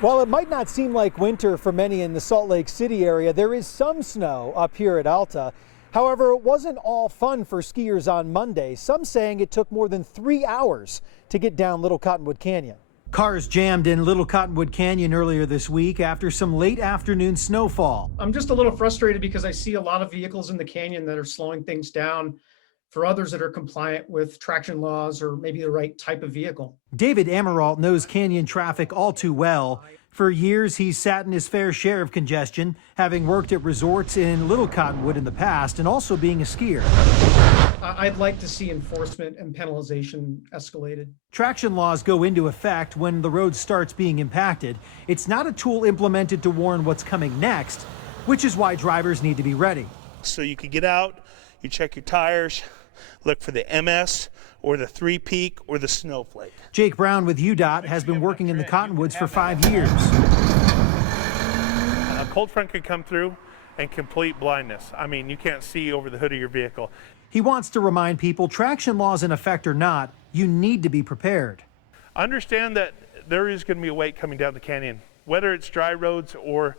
While it might not seem like winter for many in the Salt Lake City area, there is some snow up here at Alta. However, it wasn't all fun for skiers on Monday, some saying it took more than 3 hours to get down Little Cottonwood Canyon. Cars jammed in Little Cottonwood Canyon earlier this week after some late afternoon snowfall. I'm just a little frustrated because I see a lot of vehicles in the canyon that are slowing things down for others that are compliant with traction laws or maybe the right type of vehicle. David Amaralt knows canyon traffic all too well. For years, he's sat in his fair share of congestion, having worked at resorts in Little Cottonwood in the past and also being a skier. I'd like to see enforcement and penalization escalated. Traction laws go into effect when the road starts being impacted. It's not a tool implemented to warn what's coming next, which is why drivers need to be ready. So you could get out, you check your tires, look for the MS or the three peak or the snowflake. Jake Brown with UDOT has been working in the Cottonwoods for 5 years. A cold front could come through and complete blindness. I mean, you can't see over the hood of your vehicle. He wants to remind people, traction laws in effect or not, you need to be prepared. Understand that there is going to be a wake coming down the canyon, whether it's dry roads or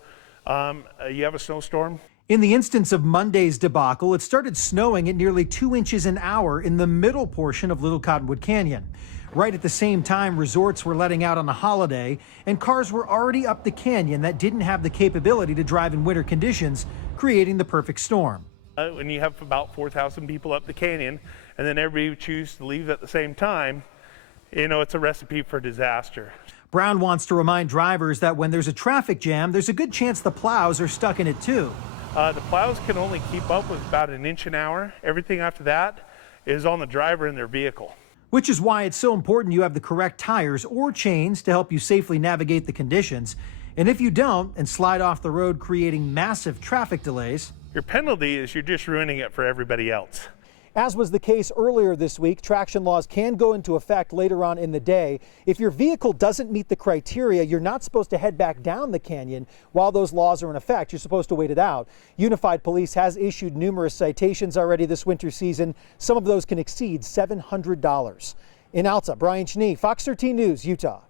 you have a snowstorm. In the instance of Monday's debacle, it started snowing at nearly 2 inches an hour in the middle portion of Little Cottonwood Canyon. Right at the same time, resorts were letting out on a holiday, and cars were already up the canyon that didn't have the capability to drive in winter conditions, creating the perfect storm. When you have about 4,000 people up the canyon, and then everybody chooses to leave at the same time, you know, it's a recipe for disaster. Brown wants to remind drivers that when there's a traffic jam, there's a good chance the plows are stuck in it too. The plows can only keep up with about 1 inch an hour. Everything after that is on the driver and their vehicle. Which is why it's so important you have the correct tires or chains to help you safely navigate the conditions. And if you don't and slide off the road, creating massive traffic delays, your penalty is you're just ruining it for everybody else. As was the case earlier this week, traction laws can go into effect later on in the day. If your vehicle doesn't meet the criteria, you're not supposed to head back down the canyon while those laws are in effect. You're supposed to wait it out. Unified Police has issued numerous citations already this winter season. Some of those can exceed $700. In Alta, Brian Cheney, Fox 13 News, Utah.